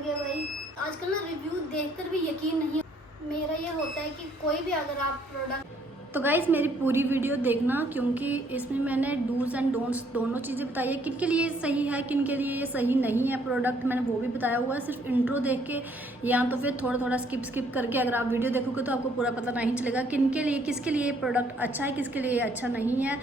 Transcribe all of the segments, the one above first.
गया भाई। आजकल ना रिव्यू देखकर भी यकीन नहीं, मेरा ये होता है कि कोई भी अगर आप प्रोडक्ट, तो गाइस मेरी पूरी वीडियो देखना, क्योंकि इसमें मैंने डूज एंड डोंट्स दोनों चीज़ें बताई है। किन के लिए सही है, किन के लिए ये सही नहीं है प्रोडक्ट, मैंने वो भी बताया हुआ है। सिर्फ इंट्रो देख के या तो फिर थोड़ा थोड़ा स्किप करके अगर आप वीडियो देखोगे तो आपको पूरा पता नहीं चलेगा किन के लिए, किसके लिए प्रोडक्ट अच्छा है, किसके लिए अच्छा नहीं है,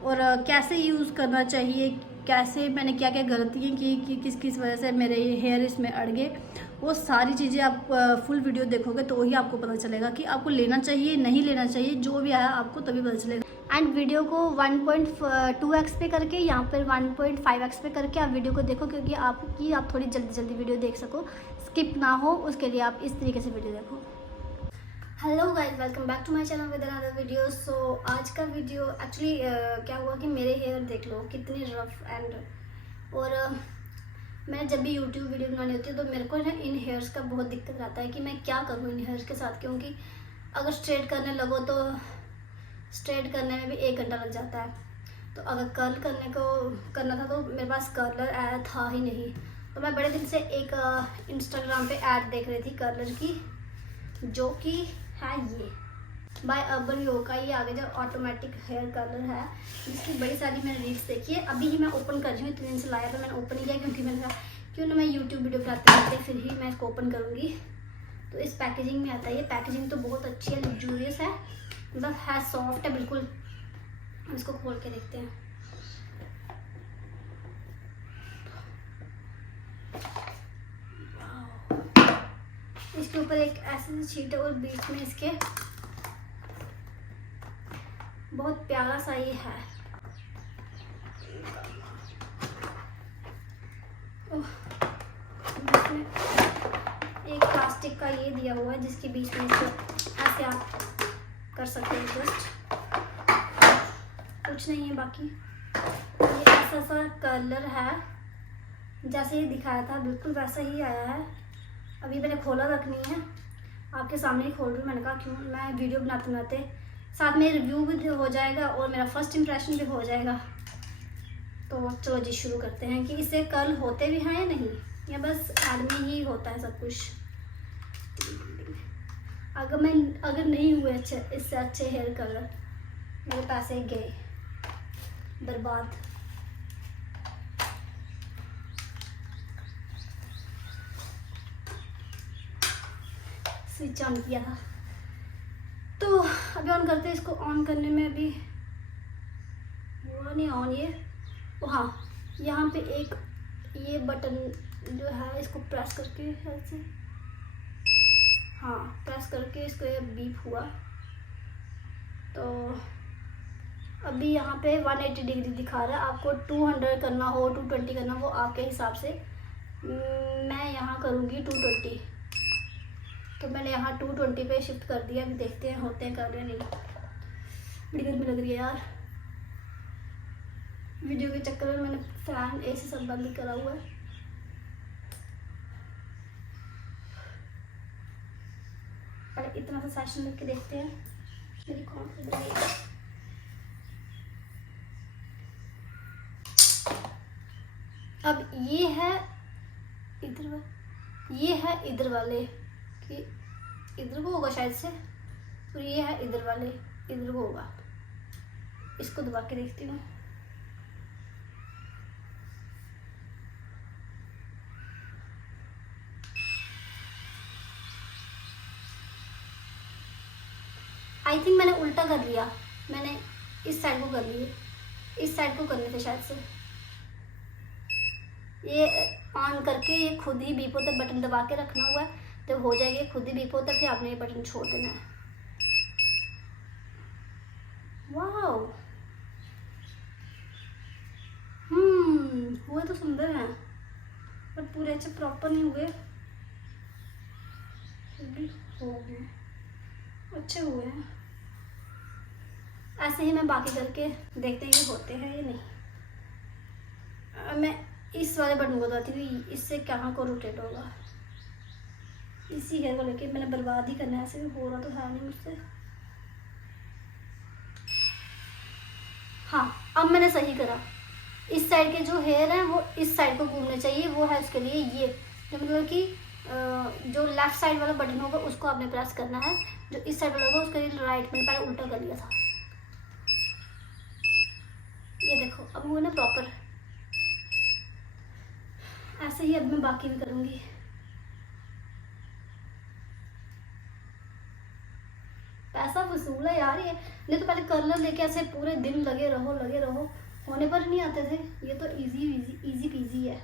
और कैसे यूज़ करना चाहिए, कैसे मैंने क्या क्या गलतियाँ की कि किस किस वजह से मेरे हेयर इसमें अड़ गए। वो सारी चीज़ें आप फुल वीडियो देखोगे तो वही आपको पता चलेगा कि आपको लेना चाहिए नहीं लेना चाहिए, जो भी आया आपको तभी पता चलेगा। एंड वीडियो को 1.2x पे करके यहाँ पर 1.5x पे करके आप वीडियो को देखो, क्योंकि आप थोड़ी जल्दी जल्दी वीडियो देख सको, स्किप ना हो, उसके लिए आप इस तरीके से वीडियो देखो। Hello guys, welcome back to my channel with another video. So आज का वीडियो एक्चुअली क्या हुआ कि मेरे हेयर देख लो कितने रफ एंड, और मैं जब भी यूट्यूब वीडियो बनानी होती है तो मेरे को ना इन हेयर्स का बहुत दिक्कत आता है कि मैं क्या करूँ इन हेयर्स के साथ, क्योंकि अगर स्ट्रेट करने लगो तो स्ट्रेट करने में भी 1 घंटा लग जाता है। तो अगर कर्ल करना था तो मेरे पास कर्लर ऐड था ही नहीं। तो मैं बड़े दिन से एक इंस्टाग्राम पे ऐड देख रही थी कर्लर की, जो कि है ये बाय अर्बन यो का। ये आगे जो ऑटोमेटिक हेयर कर्लर है, जिसकी बड़ी सारी मैंने रील्स देखी है। अभी ही मैं ओपन कर रही हूँ, इतने दिन से लाया था मैंने ओपन किया, क्योंकि मैंने कहा क्यों ना मैं यूट्यूब वीडियो बनाते रहते फिर ही मैं इसको ओपन करूँगी। तो इस पैकेजिंग में आता है। ये पैकेजिंग तो बहुत अच्छी है, लग्जूरियस है, मतलब है सॉफ्ट है बिल्कुल। इसको खोल के देखते हैं। इसके ऊपर एक ऐसी शीट है और बीच में इसके बहुत प्यारा सा ये है। एक प्लास्टिक का ये दिया हुआ है जिसके बीच में इसको ऐसे आप कर सकते हैं एडजस्ट, कुछ नहीं है बाकी। ये ऐसा सा कलर है, जैसे ये दिखाया था बिल्कुल वैसा ही आया है। अभी मैंने खोला रखनी है, आपके सामने ही खोल रही हूँ। मैंने कहा क्यों, मैं वीडियो बनाते बनाते साथ में रिव्यू भी हो जाएगा और मेरा फर्स्ट इम्प्रेशन भी हो जाएगा। तो चलो जी शुरू करते हैं कि इससे कर्ल होते भी हैं या नहीं, या बस ऐड में ही होता है सब कुछ। अगर नहीं हुए अच्छे, इससे अच्छे हेयर कलर, मेरे पैसे गए बर्बाद। स्विच ऑन किया था तो अभी ऑन करते हैं। इसको ऑन करने में अभी हुआ नहीं ऑन ये। ओ हाँ, यहाँ पे एक ये बटन जो है, इसको प्रेस करके ऐसे, हाँ प्रेस करके इसको ये बीप हुआ। तो अभी यहाँ पे 180 डिग्री दिखा रहा है। आपको 200 करना हो, 220 करना हो, वो आपके हिसाब से। मैं यहाँ करूँगी 220, तो मैंने यहाँ 220 पे शिफ्ट कर दिया। अभी देखते हैं होते हैं कर रहे नहीं। बड़ी गर्मी लग रही है यार, वीडियो के चक्कर में मैंने फैन एसी सब बंद ही करा हुआ है। पहले इतना सा सेशन लेके देखते हैं मेरी कॉन्फिडेंस। अब ये है इधर वाले कि इधर को होगा शायद से, और ये है इधर वाले इधर को होगा। इसको दबा के देखती हूँ। आई थिंक मैंने उल्टा कर लिया, मैंने इस साइड को कर लिए, इस साइड को करने थे शायद से। ये ऑन करके ये खुद ही बीप होता है, बटन दबा के रखना हुआ है, तो हो जाएगी खुद ही बीप होता है, फिर आपने ये बटन छोड़ देना है। वाओ, हुए तो सुंदर हैं, पर पूरे अच्छे प्रॉपर नहीं हुए, फिर भी हो गए, अच्छे हुए हैं। ऐसे ही मैं बाकी करके देखते हैं कि होते हैं या नहीं। मैं इस वाले बटन को बताती हूँ, इससे कहाँ को रोटेट होगा। इसी हेयर को लेके मैंने बर्बाद ही करना है, ऐसे भी हो रहा तो है नहीं मुझसे। हाँ, अब मैंने सही करा। इस साइड के जो हेयर हैं वो इस साइड को घूमने चाहिए, वो है उसके लिए ये जो मतलब कि जो लेफ्ट साइड वाला बटन होगा उसको आपने प्रेस करना है, जो इस साइड वाला होगा उसका राइट। मैंने पहले उल्टा कर लिया था। ये देखो अब वो ना प्रॉपर। ऐसे ही अब मैं बाकी भी करूँगी। पैसा वसूल है यार ये। नहीं तो पहले कर्लर लेके ऐसे पूरे दिन लगे रहो, होने पर नहीं आते थे। ये तो इजी पीजी है।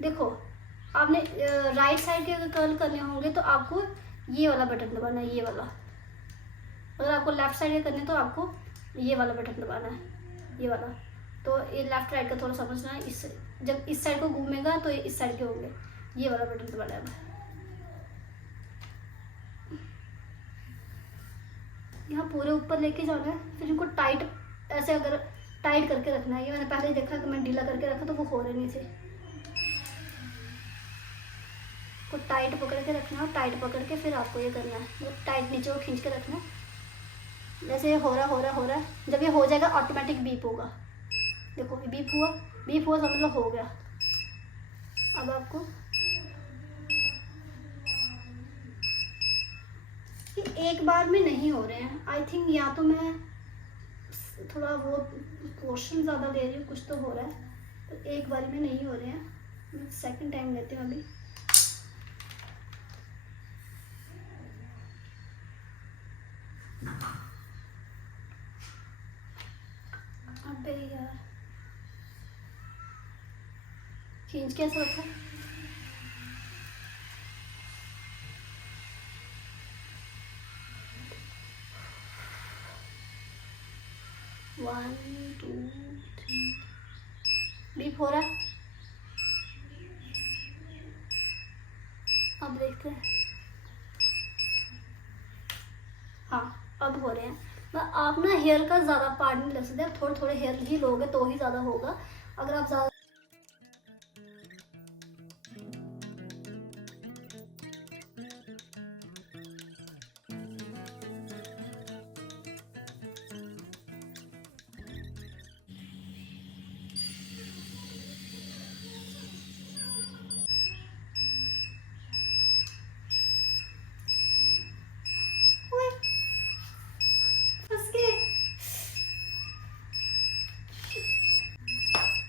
देखो आपने राइट साइड के अगर कर्ल करने होंगे तो आपको ये वाला बटन दबाना है, ये वाला। अगर आपको लेफ्ट साइड के करने तो आपको ये वाला बटन दबाना है, ये वाला। तो ये लेफ्ट राइट का थोड़ा समझना है। इस जब इस साइड को घूमेगा तो ये इस साइड के होंगे, ये वाला बटन दबाना है। यहाँ पूरे ऊपर लेके जाना है, फिर इनको टाइट ऐसे अगर टाइट करके रखना है। ये मैंने पहले देखा कि मैं ढीला करके रखा तो वो हो रहे नहीं थे। को टाइट पकड़ के रखना है, टाइट पकड़ के फिर आपको ये करना है, वो टाइट नीचे को खींच के रखना है। जैसे ये हो रहा है, जब ये हो जाएगा ऑटोमेटिक बीप होगा। देखो ये बीप हुआ समझ लो हो गया। अब आपको ये एक बार में नहीं हो रहे हैं आई थिंक, या तो मैं थोड़ा वो पोर्शन ज़्यादा ले रही हूँ, कुछ तो हो रहा है। तो एक बार में नहीं हो रहे हैं, मैं सेकंड टाइम लेती हूँ अभी। अबे यार खींच के ऐसा रखा। वन टू थ्री बीप हो रहा है। अब देखते हैं। हाँ अब हो रहे हैं। आप ना हेयर का ज़्यादा पार्ट नहीं ले सकते, आप थोड़े थोड़े हेयर ही लोगे तो ही ज़्यादा होगा। अगर आप ज़्यादा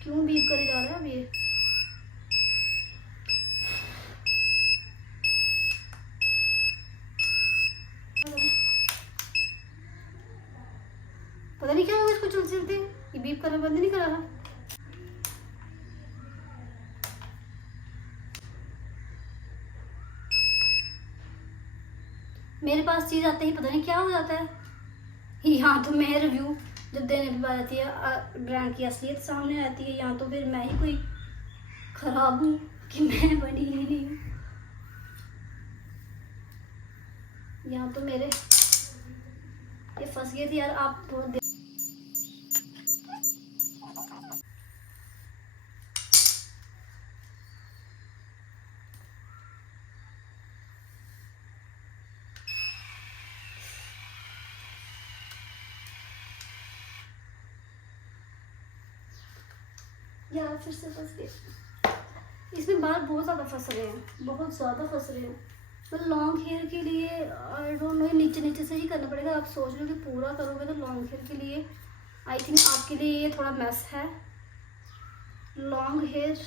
क्यों बीप करे जा रहा है अब ये। पता नहीं क्या होगा इसको चलते चलते, ये बीप करना बंद नहीं करा रहा। मेरे पास चीज़ आते ही पता नहीं क्या हो जाता है। यहाँ तो मैं रिव्यू जब देने की बात आती है, ब्रांड की असलियत सामने आती है। यहाँ तो फिर मैं ही कोई खराब हूँ कि मैं बनी ही नहीं हूँ। यहाँ तो मेरे ये फंस गए थे यार। आप थोड़ा यार फिर से फंस गए। इसमें बाल बहुत ज़्यादा फंस रहे हैं, बहुत ज़्यादा फंस रहे हैं। तो लॉन्ग हेयर के लिए आई डोंट नो, नीचे नीचे से ही करना पड़ेगा। आप सोच लो कि पूरा करोगे तो लॉन्ग हेयर के लिए आई थिंक आपके लिए ये थोड़ा मैस है। लॉन्ग हेयर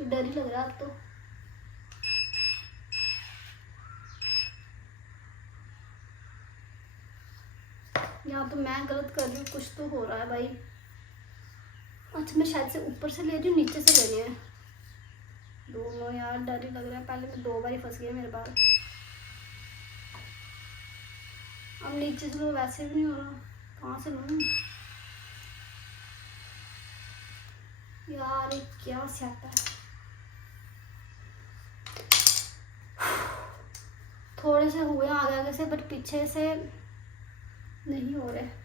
डर ही लग रहा है अब तो। यहाँ तो मैं गलत कर रही हूँ, कुछ तो हो रहा है भाई। अच्छा मैं शायद से ऊपर से ले रही हूँ, नीचे से ले रही है दोनों। यार डर ही लग रहा है। पहले तो 2 बार ही फंस गया मेरे बाल। अब नीचे से तो वैसे भी नहीं हो रहा, कहाँ से लूँ यार। ये क्या स्यापा है। थोड़े से हुए आगे आगे से, बट पीछे से नहीं हो रहे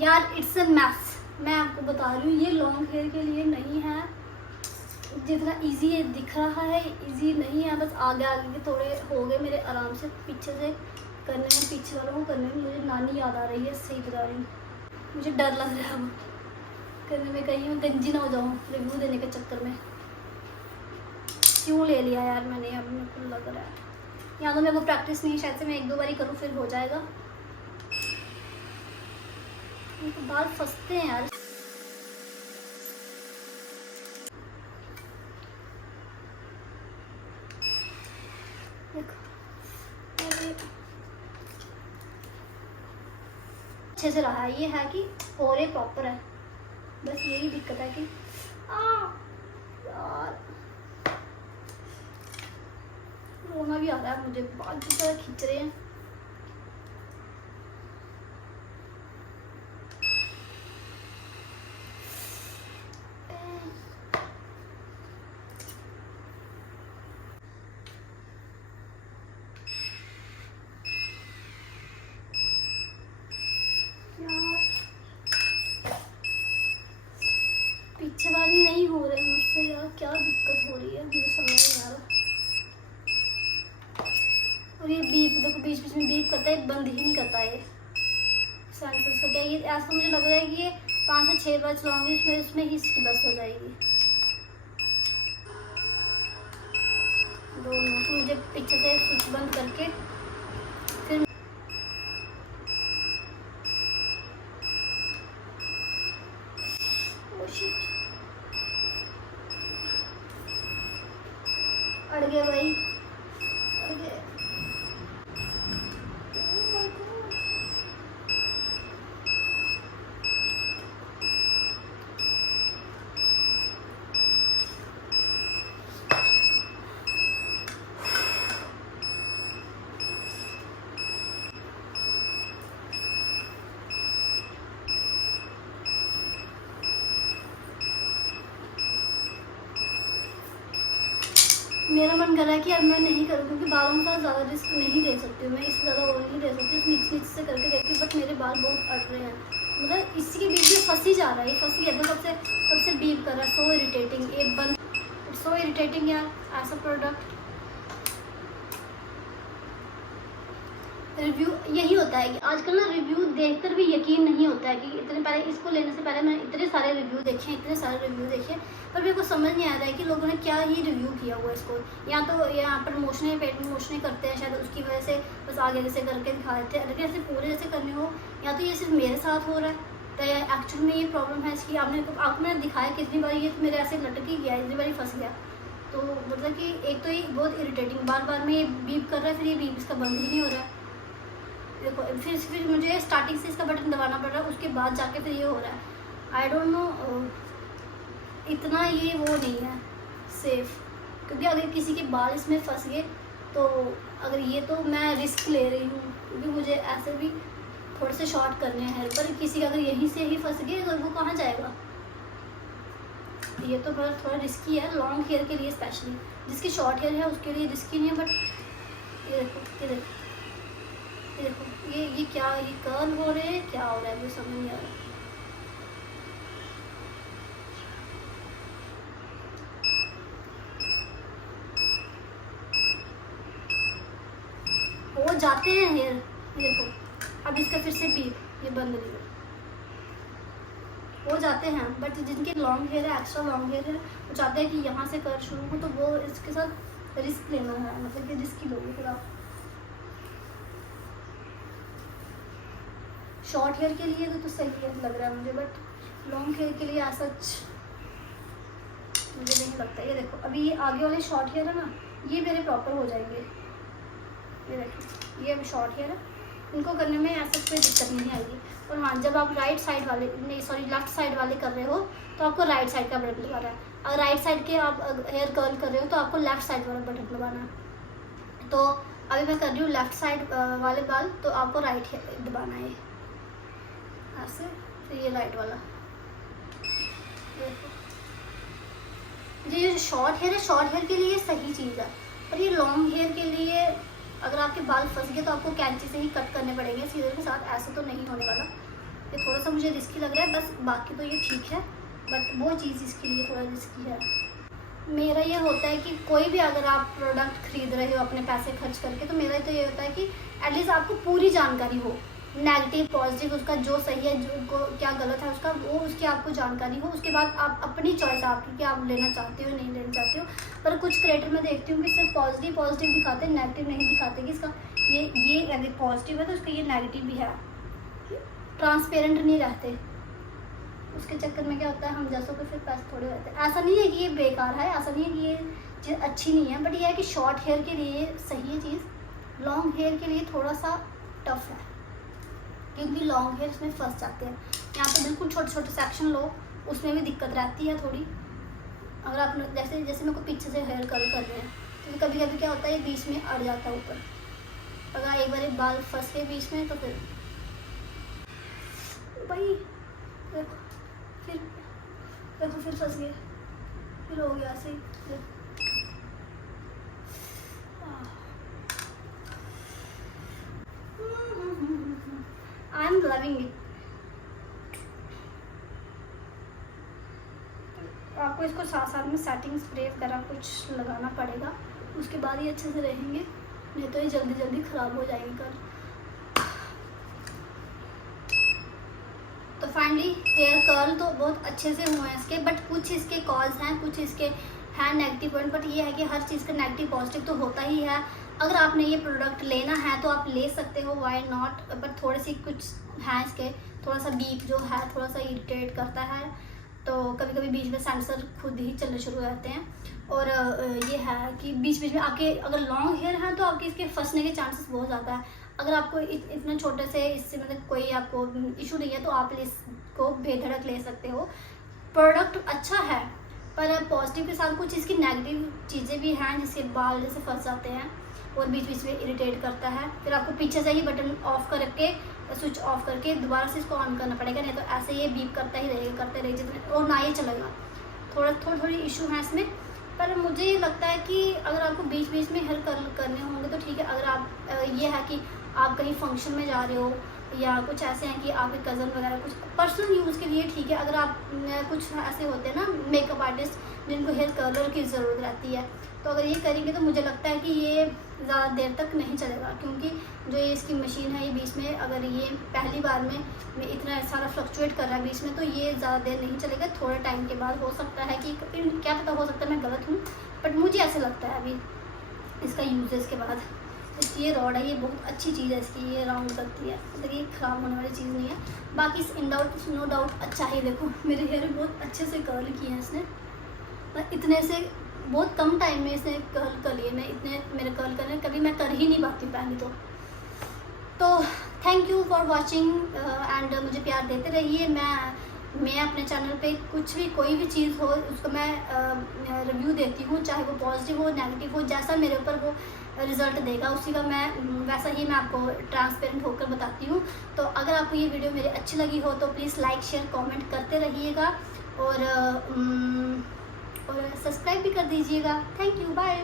यार। It's a mess. मैं आपको बता रही हूँ ये लॉन्ग हेयर के लिए नहीं है। जितना इजी ये दिख रहा है इजी नहीं है। बस आगे आगे के थोड़े हो गए मेरे आराम से। पीछे से करने में, पीछे वालों को करने में मुझे नानी याद आ रही है, सही बता रही हूँ। मुझे डर लग रहा है अब करने में, कहीं मैं गंजी ना हो जाऊँ रिव्यू देने के चक्कर में। क्यों ले लिया यार मैंने, अब मेरे को लग रहा है या तो मेरे को प्रैक्टिस नहीं, शायद से मैं 1-2 बार ही करूँ फिर हो जाएगा। तो बाल फंसते हैं यार। अच्छे से रहा है, ये है कि और ये प्रॉपर है, बस यही दिक्कत है कि यार रोना भी आ रहा है मुझे, बाल की तरह खींच रहे हैं। पीछे वाली नहीं हो रहे मुझसे यार, क्या दिक्कत हो रही है मुझे समझ नहीं आ रहा। और ये बीप देखो, बीच बीच में बीप करता है, बंद ही नहीं करता है सेंसर्स का। क्या ये ऐसा मुझे लग रहा है कि ये 5 से 6 बार चलाऊंगी इसमें ही इसकी बस हो जाएगी। दोनों तो मुझे पीछे से स्विच बंद करके फिर अड़ गया भाई, अड़ गया। मेरा मन कर रहा है कि अब मैं नहीं करूँ, क्योंकि बालों के साथ ज़्यादा रिस्क नहीं ले सकती हूँ मैं, इससे ज़्यादा और नहीं ले सकती हूँ। नीचे नीचे से करके देखती हूँ, बट मेरे बाल बहुत अट रहे हैं, मतलब इसी के बीच में फंस ही जा रहा है, ये फंस गया तो सबसे बीप कर रहा है। सो इरिटेटिंग, ये बंद, सो इरिटेटिंग यार ऐसा प्रोडक्ट। रिव्यू यही होता है कि आजकल ना रिव्यू देखकर भी यकीन नहीं होता है कि इतने पहले इसको लेने से पहले मैंने इतने सारे रिव्यू देखे, पर मेरे को समझ नहीं आ रहा है कि लोगों ने क्या ही रिव्यू किया हुआ है इसको। या तो यहाँ प्रमोशनें पेड प्रमोशनें करते हैं शायद, उसकी वजह से बस आगे जैसे करके दिखा देते हैं, अगर ऐसे पूरे जैसे करने हो, या तो ये सिर्फ मेरे साथ हो रहा है तो एक्चुअल में ये प्रॉब्लम है इसकी। आपने दिखाया कितनी बार, ये तो मेरे ऐसे लटक ही गया, इतनी बार फंस गया। तो मतलब कि एक तो ये बहुत इरिटेटिंग, बार बार में ये बीप कर रहा है, फिर ये बीप इसका बंद ही नहीं हो रहा है। देखो फिर मुझे स्टार्टिंग से इसका बटन दबाना पड़ रहा है, उसके बाद जाके फिर ये हो रहा है। आई डोंट नो, इतना ये वो नहीं है सेफ, क्योंकि अगर किसी के बाल इसमें फंस गए तो अगर ये तो मैं रिस्क ले रही हूँ, क्योंकि मुझे ऐसे भी थोड़े से शॉर्ट करने हैं हेयर, पर किसी का अगर यहीं से ही फंस गए तो वो कहाँ जाएगा। ये तो थोड़ा रिस्की है लॉन्ग हेयर के लिए, स्पेशली जिसकी शॉर्ट हेयर है उसके लिए रिस्की नहीं है। बट ये देखो ये क्या, ये कर्ल हो रहे हैं, क्या हो रहा है मुझे समझ नहीं आ रहा। हो जाते हैं हेयर, देखो अब इसका फिर से बीप, ये बंद नहीं हो जाते हैं। बट जिनके लॉन्ग हेयर है, एक्स्ट्रा लॉन्ग हेयर है, वो चाहते हैं कि यहाँ से कर शुरू हो, तो वो इसके साथ रिस्क लेना है, मतलब कि रिस्क ही लोगे फिर आप। शॉर्ट हेयर के लिए तो सही है लग रहा है मुझे, बट लॉन्ग हेयर के लिए ऐसा मुझे नहीं लगता। ये देखो अभी ये आगे वाले शॉर्ट हेयर है ना, ये मेरे प्रॉपर हो जाएंगे। ये देखो ये अभी शॉर्ट हेयर है, इनको करने में ऐसा कोई दिक्कत नहीं आएगी। और हाँ, जब आप राइट साइड वाले नहीं सॉरी लेफ्ट साइड वाले कर रहे हो तो आपको राइट साइड का बटन दबाना है। अगर राइट साइड के आप हेयर कर्ल कर रहे हो तो आपको लेफ्ट साइड वाला बटन दबाना है। तो अभी मैं कर रही हूँ लेफ्ट साइड वाले बाल, तो आपको राइट दबाना है ऐसे, तो ये राइट वाला। ये शॉर्ट हेयर है, शॉर्ट हेयर के लिए सही चीज़ है, और ये लॉन्ग हेयर के लिए अगर आपके बाल फंस गए तो आपको कैंची से ही कट करने पड़ेंगे सीजर के साथ, ऐसे तो नहीं होने वाला। ये थोड़ा सा मुझे रिस्की लग रहा है बस, बाकी तो ये ठीक है, बट वो चीज़ इसके लिए थोड़ा रिस्की है। मेरा ये होता है कि कोई भी अगर आप प्रोडक्ट खरीद रहे हो अपने पैसे खर्च करके, तो मेरा तो ये होता है कि एटलीस्ट आपको पूरी जानकारी हो नेगेटिव पॉजिटिव उसका जो सही है जो क्या गलत है उसका वो उसकी आपको जानकारी हो, उसके बाद आप अपनी चॉइस आपकी कि आप लेना चाहते हो नहीं लेना चाहते हो। पर कुछ क्रिएटर में देखती हूँ कि सिर्फ पॉजिटिव पॉजिटिव दिखाते हैं, नेगेटिव नहीं दिखाते कि इसका ये अगर पॉजिटिव है तो उसका ये नेगेटिव भी है, ट्रांसपेरेंट नहीं रहते। उसके चक्कर में क्या होता है हम जैसों को फिर पैसे थोड़े होते हैं। ऐसा नहीं है कि ये बेकार है, ऐसा नहीं है कि ये चीज़ अच्छी नहीं है, बट ये है कि शॉर्ट हेयर के लिए सही है चीज़, लॉन्ग हेयर के लिए थोड़ा सा टफ है क्योंकि लॉन्ग हेयर इसमें फंस जाते हैं। यहाँ पे बिल्कुल छोटे छोटे सेक्शन लो उसमें भी दिक्कत रहती है थोड़ी। अगर आप जैसे जैसे मेरे को पीछे से हेयर कर्ल कर रहे हैं तो कभी कभी क्या होता है ये बीच में अड़ जाता है ऊपर, अगर एक बार बाल फंस गए बीच में तो फिर भाई देखो फिर फंस गए, फिर हो गया ऐसे ही। I am loving it. आपको इसको साथ साथ में सेटिंग स्प्रे वगैरह कुछ लगाना पड़ेगा, उसके बाद ही अच्छे से रहेंगे, नहीं तो ये जल्दी जल्दी ख़राब हो जाएंगे कल। तो फाइनली हेयर कर्ल तो बहुत अच्छे से हुए हैं इसके, बट कुछ इसके कॉज हैं, कुछ इसके हैं नेगेटिव पॉइंट। बट ये है कि हर चीज़ का नेगेटिव पॉजिटिव तो होता ही है। अगर आपने ये प्रोडक्ट लेना है तो आप ले सकते हो, वाई नॉट। बट थोड़े सी कुछ हैं इसके, थोड़ा सा बीप जो है थोड़ा सा इरिटेट करता है, तो कभी कभी बीच में सेंसर खुद ही चलने शुरू हो जाते हैं। और ये है कि बीच बीच में आपके अगर लॉन्ग हेयर हैं तो आपके इसके फंसने के चांसेस बहुत ज़्यादा है। अगर आपको इतने छोटे से इससे मतलब कोई आपको इशू नहीं है तो आप इसको बेधड़क ले सकते हो। प्रोडक्ट अच्छा है पर पॉजिटिव के साथ कुछ इसकी नेगेटिव चीज़ें भी हैं जिसके बाल जैसे फंस जाते हैं और बीच बीच में इरिटेट करता है। फिर आपको पीछे से ही बटन ऑफ करके स्विच ऑफ करके दोबारा से इसको ऑन करना पड़ेगा, नहीं तो ऐसे ये बीप करता ही रहेगा, करते रहेगा जितने, और ना ये चलेगा। थोड़ी इशू है इसमें। पर मुझे ये लगता है कि अगर आपको बीच बीच में हेयर कर्ल करने होंगे तो ठीक है। अगर आप ये है कि आप कहीं फंक्शन में जा रहे हो या कुछ ऐसे हैं कि आपके कज़न वगैरह कुछ पर्सनल यूज़ के लिए ठीक है। अगर आप कुछ ऐसे होते हैं ना मेकअप आर्टिस्ट जिनको हेयर कर्लर की ज़रूरत रहती है, तो अगर ये करेंगे तो मुझे लगता है कि ये ज़्यादा देर तक नहीं चलेगा, क्योंकि जो ये इसकी मशीन है ये बीच में अगर ये पहली बार में इतना सारा फ्लक्चुएट कर रहा है बीच में, तो ये ज़्यादा देर नहीं चलेगा। थोड़े टाइम के बाद हो सकता है कि क्या पता, हो सकता है मैं गलत हूँ, बट मुझे ऐसे लगता है अभी इसका यूजेस के बाद। ये रॉड है, ये बहुत अच्छी चीज़ है इसकी, ये राउंड करती है, मतलब ये ख़राब होने वाली चीज़ नहीं है। बाकी इन डाउट नो डाउट अच्छा है। देखो मेरे हेयर बहुत अच्छे से कर्ल किए हैं इसने, इतने से बहुत कम टाइम में इसने कर्ल कर लिए। मैं इतने मेरे कर्ल करने कभी मैं कर ही नहीं पाती पहले तो thank you for watching and मुझे प्यार देते रहिए। मैं अपने चैनल पे कुछ भी कोई भी चीज़ हो उसको मैं रिव्यू देती हूँ, चाहे वो पॉजिटिव हो नेगेटिव हो, जैसा मेरे ऊपर वो रिज़ल्ट देगा उसी का मैं वैसा ही मैं आपको ट्रांसपेरेंट होकर बताती हूँ। तो अगर आपको ये वीडियो मेरी अच्छी लगी हो तो प्लीज़ लाइक शेयर कमेंट करते रहिएगा और सब्सक्राइब भी कर दीजिएगा। Thank you, bye.